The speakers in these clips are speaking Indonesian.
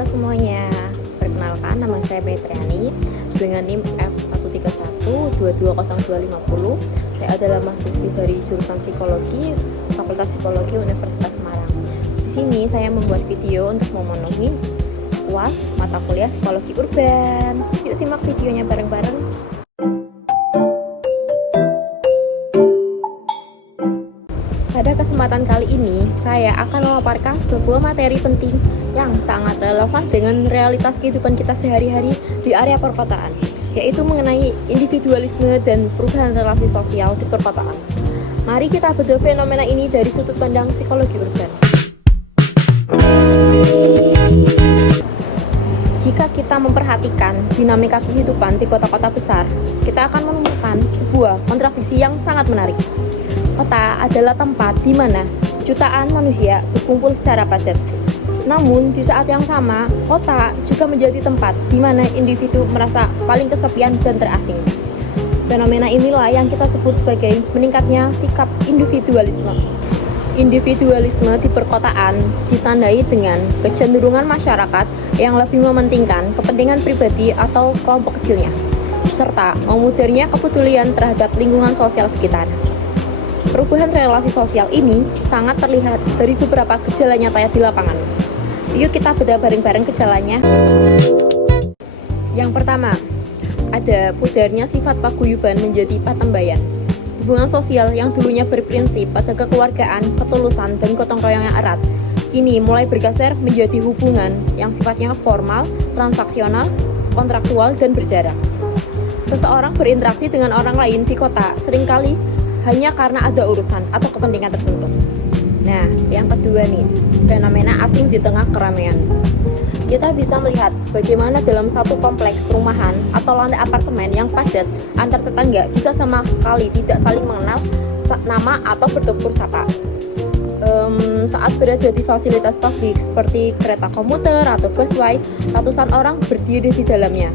Halo semuanya, perkenalkan nama saya Petriani dengan NIM F131220250. Saya adalah mahasiswi dari jurusan Psikologi, Fakultas Psikologi Universitas Semarang. Di sini saya membuat video untuk memenuhi UAS mata kuliah Psikologi Urban. Yuk simak videonya bareng-bareng. Pada kesempatan kali ini, saya akan memaparkan sebuah materi penting yang sangat relevan dengan realitas kehidupan kita sehari-hari di area perkotaan, yaitu mengenai individualisme dan perubahan relasi sosial di perkotaan. Mari kita bedah fenomena ini dari sudut pandang psikologi urban. Jika kita memperhatikan dinamika kehidupan di kota-kota besar, kita akan menemukan sebuah kontradiksi yang sangat menarik. Kota adalah tempat di mana jutaan manusia berkumpul secara padat. Namun, di saat yang sama, kota juga menjadi tempat di mana individu merasa paling kesepian dan terasing. Fenomena inilah yang kita sebut sebagai meningkatnya sikap individualisme. Individualisme di perkotaan ditandai dengan kecenderungan masyarakat yang lebih mementingkan kepentingan pribadi atau kelompok kecilnya, serta memudarnya kepedulian terhadap lingkungan sosial sekitar. Perubahan relasi sosial ini sangat terlihat dari beberapa gejala nyata di lapangan. Yuk kita bedah bareng-bareng gejalanya. Yang pertama, ada pudarnya sifat paguyuban menjadi patembayan. Hubungan sosial yang dulunya berprinsip pada kekeluargaan, ketulusan, dan gotong royong yang erat, kini mulai bergeser menjadi hubungan yang sifatnya formal, transaksional, kontraktual, dan berjarak. Seseorang berinteraksi dengan orang lain di kota seringkali hanya karena ada urusan atau kepentingan tertentu. Nah, yang kedua nih, fenomena asing di tengah keramaian. Kita bisa melihat bagaimana dalam satu kompleks perumahan atau lantai apartemen yang padat, antar tetangga bisa sama sekali tidak saling mengenal nama atau bertutur sapa. Saat berada di fasilitas publik seperti kereta komuter atau busway, ratusan orang berdiri di dalamnya.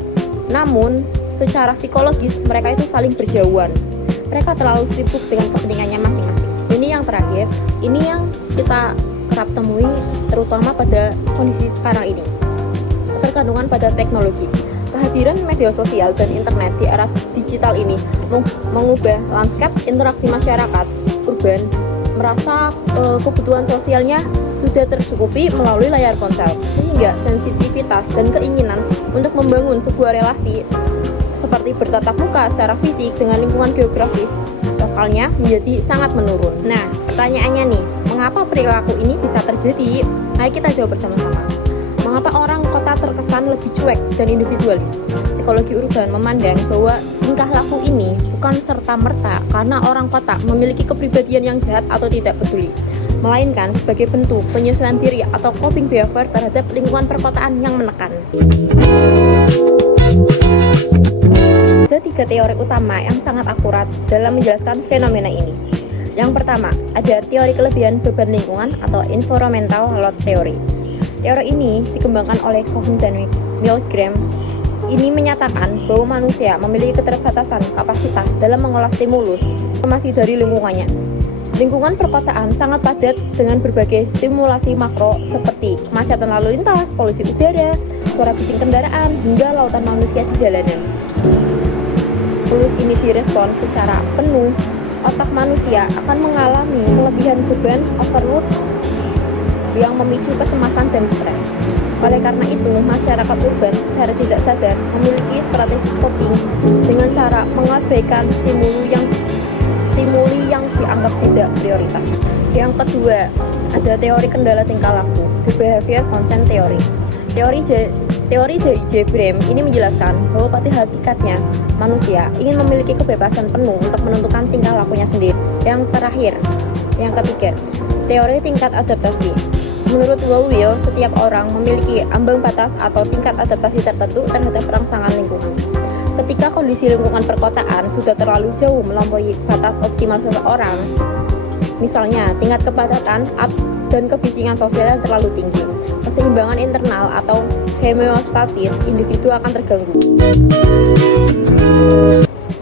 Namun, secara psikologis mereka itu saling berjauhan. Mereka terlalu sibuk dengan kepentingannya masing-masing. Ini yang terakhir, ini yang kita kerap temui terutama pada kondisi sekarang ini. Ketergantungan pada teknologi. Kehadiran media sosial dan internet di era digital ini mengubah lanskap interaksi masyarakat urban, merasa kebutuhan sosialnya sudah tercukupi melalui layar ponsel, sehingga sensitivitas dan keinginan untuk membangun sebuah relasi seperti bertatap muka secara fisik dengan lingkungan geografis lokalnya menjadi sangat menurun. Nah, pertanyaannya nih, mengapa perilaku ini bisa terjadi? Mari kita jawab bersama-sama. Mengapa orang kota terkesan lebih cuek dan individualis? Psikologi urban memandang bahwa tingkah laku ini bukan serta-merta karena orang kota memiliki kepribadian yang jahat atau tidak peduli, melainkan sebagai bentuk penyesuaian diri atau coping behavior terhadap lingkungan perkotaan yang menekan. Ada tiga teori utama yang sangat akurat dalam menjelaskan fenomena ini. Yang pertama, ada teori kelebihan beban lingkungan atau environmental load theory. Teori ini dikembangkan oleh Cohen dan Milgram. Ini menyatakan bahwa manusia memiliki keterbatasan kapasitas dalam mengolah stimulus informasi dari lingkungannya. Lingkungan perkotaan sangat padat dengan berbagai stimulasi makro seperti kemacetan lalu lintas, polusi udara, suara bising kendaraan, hingga lautan manusia di jalanan. Stimulus ini direspon secara penuh, otak manusia akan mengalami kelebihan beban overload yang memicu kecemasan dan stres. Oleh karena itu, masyarakat urban secara tidak sadar memiliki strategi coping dengan cara mengabaikan stimuli yang dianggap tidak prioritas. Yang kedua, ada teori kendala tingkah laku, the behavior consent theory. Teori dari J. Brehm ini menjelaskan bahwa pada hakikatnya manusia ingin memiliki kebebasan penuh untuk menentukan tingkah lakunya sendiri. Yang terakhir, yang ketiga, teori tingkat adaptasi. Menurut Will, setiap orang memiliki ambang batas atau tingkat adaptasi tertentu terhadap rangsangan lingkungan. Ketika kondisi lingkungan perkotaan sudah terlalu jauh melampaui batas optimal seseorang, misalnya tingkat kepadatan dan kebisingan sosial yang terlalu tinggi, keseimbangan internal atau homeostatis individu akan terganggu.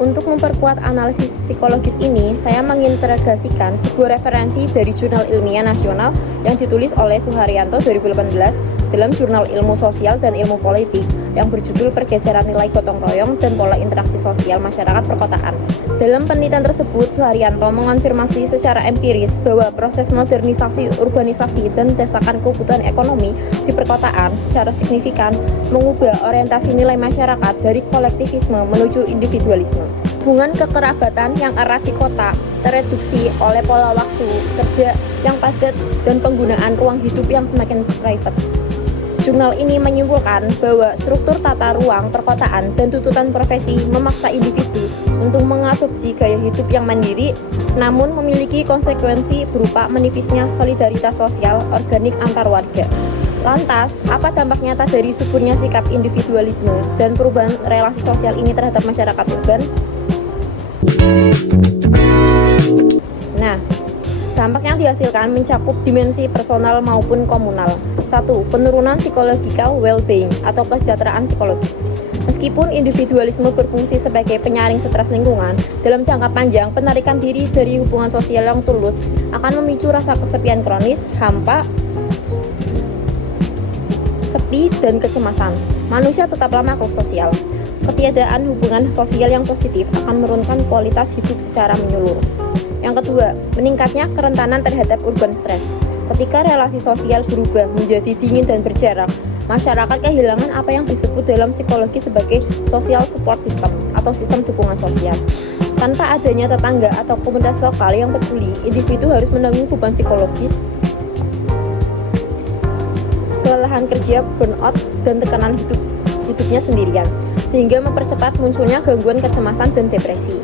Untuk memperkuat analisis psikologis ini, saya mengintegrasikan sebuah referensi dari jurnal ilmiah nasional yang ditulis oleh Suharyanto 2018 dalam jurnal ilmu sosial dan ilmu politik yang berjudul Pergeseran Nilai Gotong Royong dan Pola Interaksi Sosial Masyarakat Perkotaan. Dalam penelitian tersebut, Suharyanto mengonfirmasi secara empiris bahwa proses modernisasi, urbanisasi, dan desakan kebutuhan ekonomi di perkotaan secara signifikan mengubah orientasi nilai masyarakat dari kolektivisme menuju individualisme. Hubungan kekerabatan yang erat di kota tereduksi oleh pola waktu kerja yang padat dan penggunaan ruang hidup yang semakin private. Jurnal ini menyimpulkan bahwa struktur tata ruang perkotaan dan tuntutan profesi memaksa individu untuk mengadopsi gaya hidup yang mandiri, namun memiliki konsekuensi berupa menipisnya solidaritas sosial organik antar warga. Lantas, apa dampak nyata dari suburnya sikap individualisme dan perubahan relasi sosial ini terhadap masyarakat urban? Nah, dampak yang dihasilkan mencakup dimensi personal maupun komunal. 1. Penurunan psikologikal well-being atau kesejahteraan psikologis. Meskipun individualisme berfungsi sebagai penyaring stres lingkungan, dalam jangka panjang penarikan diri dari hubungan sosial yang tulus akan memicu rasa kesepian kronis, hampa, sepi, dan kecemasan. Manusia tetaplah makhluk sosial. Ketiadaan hubungan sosial yang positif akan menurunkan kualitas hidup secara menyeluruh. Yang kedua, meningkatnya kerentanan terhadap urban stress. Ketika relasi sosial berubah menjadi dingin dan berjarak, masyarakat kehilangan apa yang disebut dalam psikologi sebagai social support system atau sistem dukungan sosial. Tanpa adanya tetangga atau komunitas lokal yang peduli, individu harus menanggung beban psikologis, kelelahan kerja, burnout, dan tekanan hidupnya sendirian, sehingga mempercepat munculnya gangguan kecemasan dan depresi.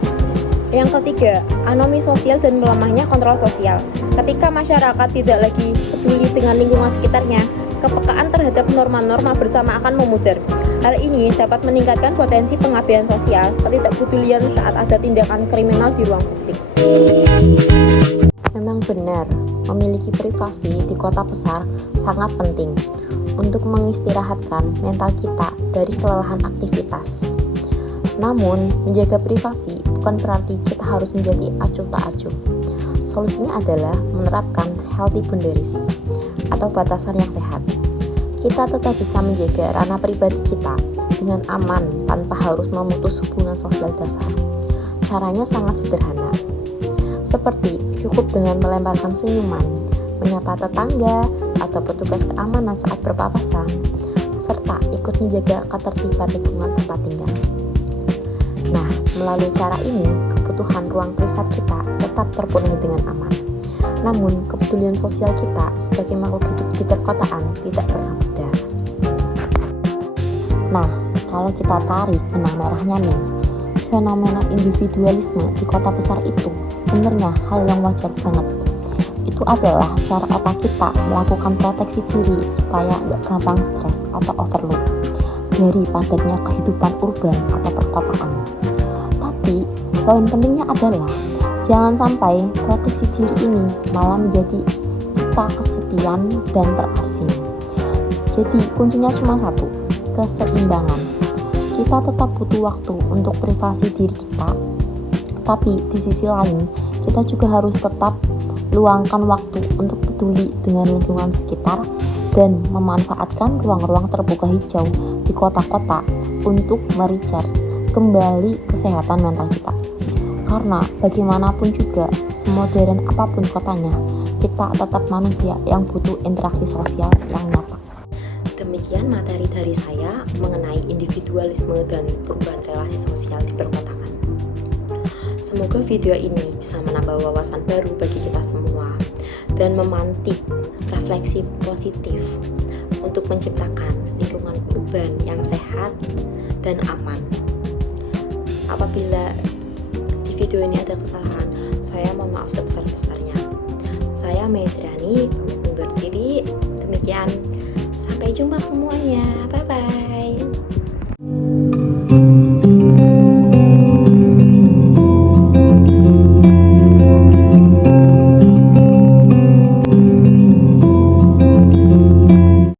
Yang ketiga, anomi sosial dan melemahnya kontrol sosial. Ketika masyarakat tidak lagi peduli dengan lingkungan sekitarnya, kepekaan terhadap norma-norma bersama akan memudar. Hal ini dapat meningkatkan potensi pengabaian sosial, ketidakpedulian saat ada tindakan kriminal di ruang publik. Memang benar, memiliki privasi di kota besar sangat penting untuk mengistirahatkan mental kita dari kelelahan aktivitas. Namun, menjaga privasi bukan berarti kita harus menjadi acuh tak acuh. Solusinya adalah menerapkan healthy boundaries atau batasan yang sehat. Kita tetap bisa menjaga ranah pribadi kita dengan aman tanpa harus memutus hubungan sosial dasar. Caranya sangat sederhana. Seperti cukup dengan melemparkan senyuman, menyapa tetangga atau petugas keamanan saat berpapasan, serta ikut menjaga ketertiban lingkungan tempat tinggal. Nah, melalui cara ini, kebutuhan ruang privat kita tetap terpenuhi dengan aman. Namun, kepedulian sosial kita sebagai makhluk hidup di perkotaan tidak pernah pudar. Nah, kalau kita tarik benang merahnya nih, fenomena individualisme di kota besar itu sebenarnya hal yang wajar banget. Itu adalah cara otak kita melakukan proteksi diri supaya nggak gampang stres atau overload dari padatnya kehidupan urban atau perkotaan. Tapi, poin pentingnya adalah jangan sampai proteksi diri ini malah menjadi kita kesepian dan terasing. Jadi, kuncinya cuma satu, keseimbangan. Kita tetap butuh waktu untuk privasi diri kita, tapi di sisi lain, kita juga harus tetap luangkan waktu untuk peduli dengan lingkungan sekitar dan memanfaatkan ruang-ruang terbuka hijau di kota-kota untuk merecharge kembali kesehatan mental kita. Karena bagaimanapun juga, semodern apapun kotanya, kita tetap manusia yang butuh interaksi sosial yang nyata. Demikian materi dari saya mengenai individualisme dan perubahan relasi sosial di perkotaan. Semoga video ini bisa menambah wawasan baru bagi kita semua dan memantik refleksi positif untuk menciptakan lingkungan urban yang sehat dan aman. Apabila di video ini ada kesalahan, saya mohon maaf sebesar-besarnya. Saya Meidrani undur diri. Demikian, sampai jumpa semuanya.